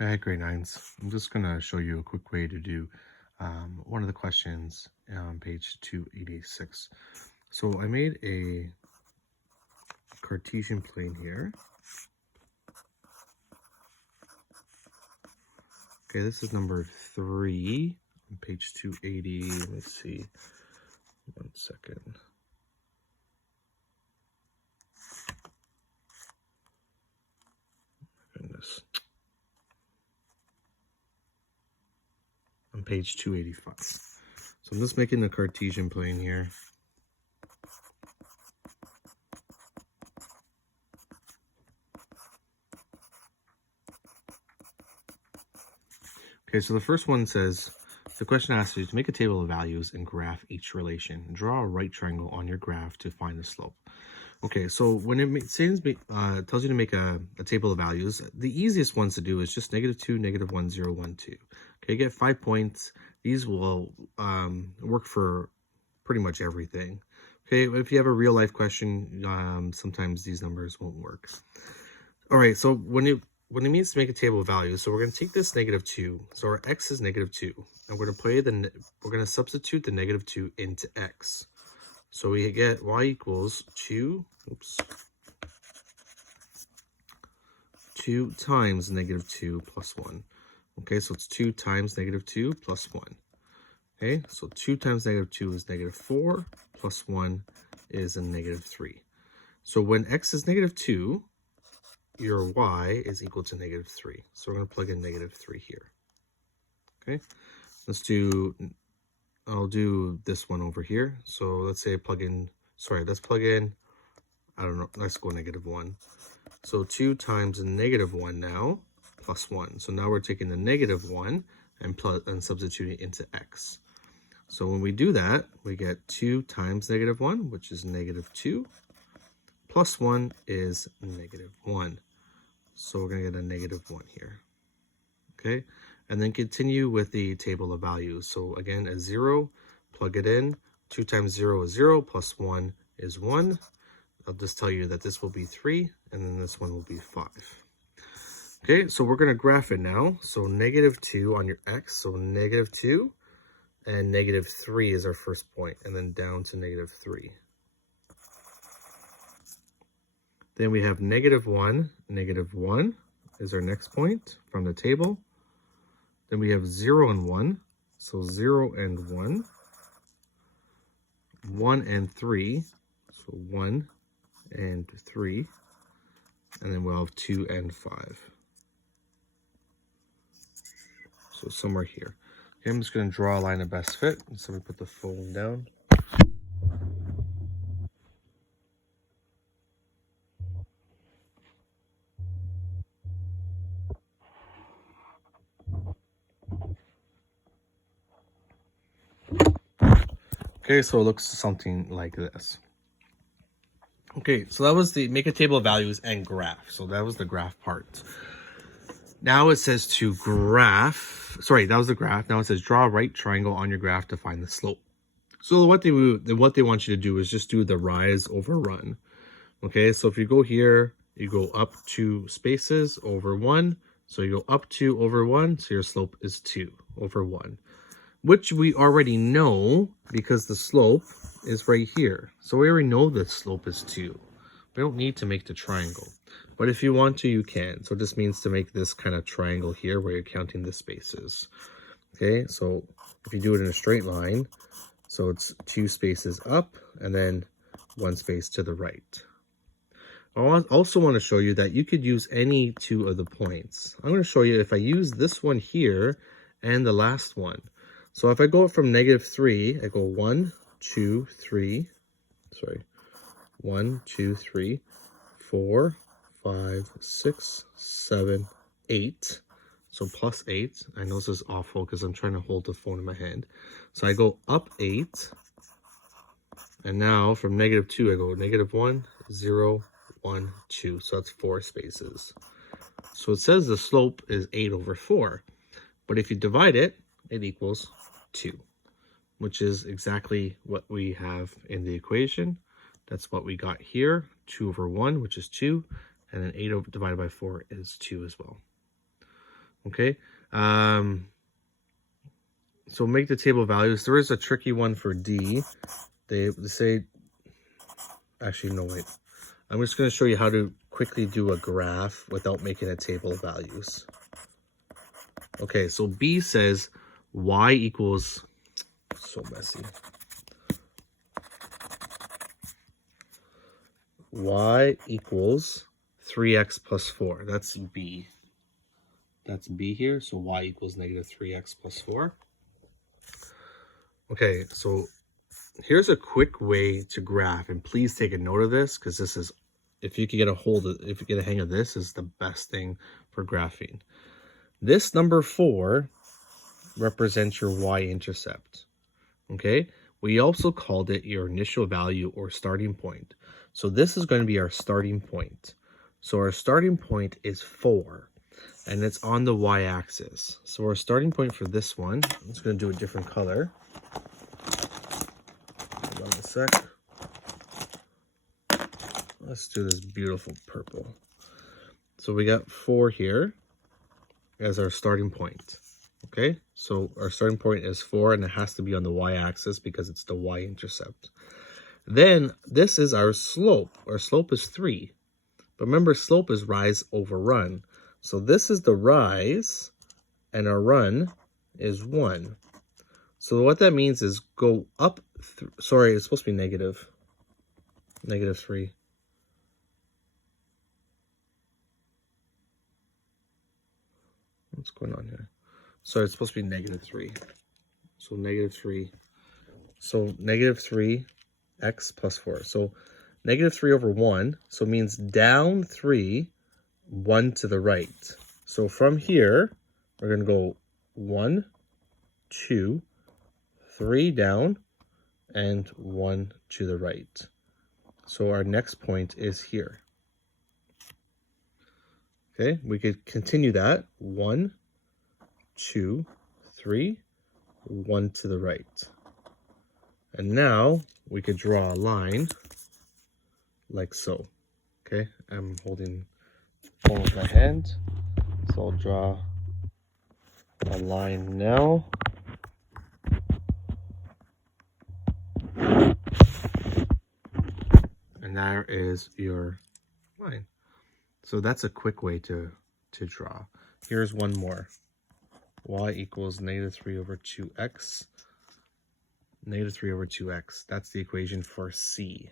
Okay, grade nines. I'm just going to show you a quick way to do one of the questions on page 286. So I made a Cartesian plane here. Okay, this is number 3 on page 280. Let me see. 1 second. Goodness. On page 285. So I'm just making the Cartesian plane here. Okay, so the first one says, the question asks you to make a table of values and graph each relation. Draw a right triangle on your graph to find the slope. Okay, so when it tells you to make a table of values, the easiest ones to do is just -2, -1, 0, 1, 2. Okay, get 5 points. These will work for pretty much everything. Okay, if you have a real life question, sometimes these numbers won't work. All right, so when it means to make a table of values, so we're going to take this -2. So our x is -2, and we're going to substitute the -2 into x. So we get y equals 2 times -2 plus 1. Okay, so it's 2 times -2 plus 1. Okay, so 2 times -2 is -4, plus 1 is a -3. So when x is -2, your y is equal to -3. So we're going to plug in -3 here. Okay, I'll do this one over here. So let's say I plug in, I don't know, let's go -1. So 2 times -1 now, plus 1. So now we're taking the -1 and substituting it into x. So when we do that, we get 2 times -1, which is -2, plus 1 is -1. So we're going to get a -1 here. Okay, and then continue with the table of values. So again, a 0, plug it in. 2 times 0 is 0, plus 1 is 1. I'll just tell you that this will be 3, and then this one will be 5. Okay, so we're going to graph it now. So -2 on your x, so -2, and -3 is our first point, and then down to -3. Then we have -1, -1 is our next point from the table. Then we have 0 and 1, so 0 and 1. 1 and 3, so 1 and 3. And then we'll have 2 and 5. So somewhere here. Okay, I'm just going to draw a line of best fit. So we put the phone down. Okay, so it looks something like this. Okay, so that was the make a table of values and graph. So that was the graph part. Now it says to graph, that was the graph. Now it says draw a right triangle on your graph to find the slope. So what they want you to do is just do the rise over run. Okay, so if you go here, you go up 2 spaces over 1. So you go up 2 over 1, so your slope is 2 over 1. Which we already know because the slope is right here. So we already know the slope is 2. We don't need to make the triangle. But if you want to, you can. So this means to make this kind of triangle here where you're counting the spaces. Okay, so if you do it in a straight line, so it's 2 spaces up and then 1 space to the right. I also want to show you that you could use any 2 of the points. I'm going to show you if I use this one here and the last one. So if I go from -3, I go 1, 2, 3, 1, 2, 3, 4, 5, 6, 7, 8. So plus 8. I know this is awful because I'm trying to hold the phone in my hand. So I go up 8. And now from -2, I go -1, 0, 1, 2. So that's 4 spaces. So it says the slope is 8 over 4. But if you divide it, it equals 2, which is exactly what we have in the equation. That's what we got here, 2 over 1, which is 2, and then 8 divided by 4 is 2 as well. Okay. So make the table of values. There is a tricky one for D. They say, actually, no, wait. I'm just going to show you how to quickly do a graph without making a table of values. Okay, so B says y equals, so messy. Y equals 3x plus 4. That's B. That's B here. So y equals negative 3x plus 4. Okay, so here's a quick way to graph. And please take a note of this, because this is, if you can get if you get a hang of this, is the best thing for graphing. This number 4 represents your y-intercept. Okay, we also called it your initial value or starting point. So this is going to be our starting point. So our starting point is 4, and it's on the y-axis. So our starting point for this one, I'm just going to do a different color. Hold on a sec. Let's do this beautiful purple. So we got 4 here as our starting point. Okay, so our starting point is 4, and it has to be on the y-axis because it's the y-intercept. Then this is our slope. Our slope is 3. But remember, slope is rise over run. So this is the rise, and our run is 1. So what that means is go up, sorry, it's supposed to be negative 3. What's going on here? So it's supposed to be negative 3. So negative 3. So negative 3x plus 4. So negative 3 over 1. So it means down 3, 1 to the right. So from here, we're going to go 1, 2, 3 down, and 1 to the right. So our next point is here. Okay, we could continue that. 1, 2, 3, 1 to the right. And now we could draw a line like so. Okay, I'm holding the phone with my hand. So I'll draw a line now. And there is your line. So that's a quick way to draw. Here's one more. Y equals negative 3 over 2x. Negative 3 over 2x. That's the equation for C.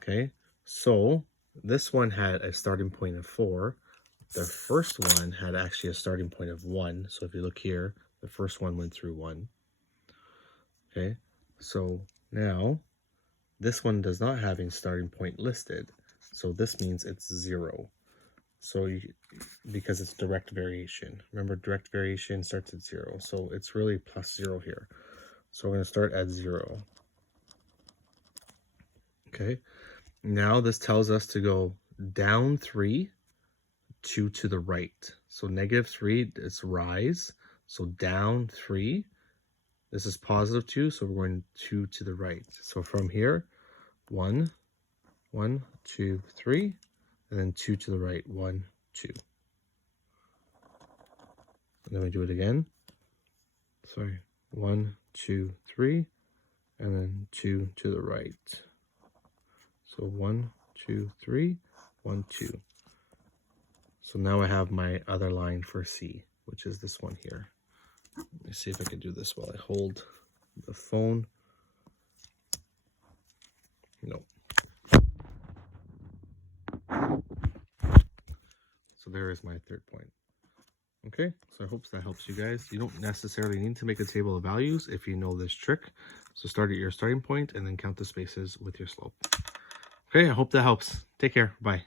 Okay, so this one had a starting point of 4. The first one had actually a starting point of 1. So if you look here, the first one went through 1. Okay, so now this one does not have a starting point listed. So this means it's 0. So because it's direct variation. Remember, direct variation starts at 0. So it's really plus 0 here. So we're going to start at 0. Okay. Now this tells us to go down 3, 2 to the right. So negative 3 is rise. So down 3. This is positive 2. So we're going 2 to the right. So from here, 1, 1, 2, 3. And then 2 to the right, 1, 2. And then we do it again. Sorry, 1, 2, 3, and then 2 to the right. So 1, 2, 3, 1, 2. So now I have my other line for C, which is this one here. Let me see if I can do this while I hold the phone. Nope. So there is my third point. Okay, so I hope that helps you guys. You don't necessarily need to make a table of values if you know this trick. So start at your starting point and then count the spaces with your slope. Okay, I hope that helps. Take care. Bye.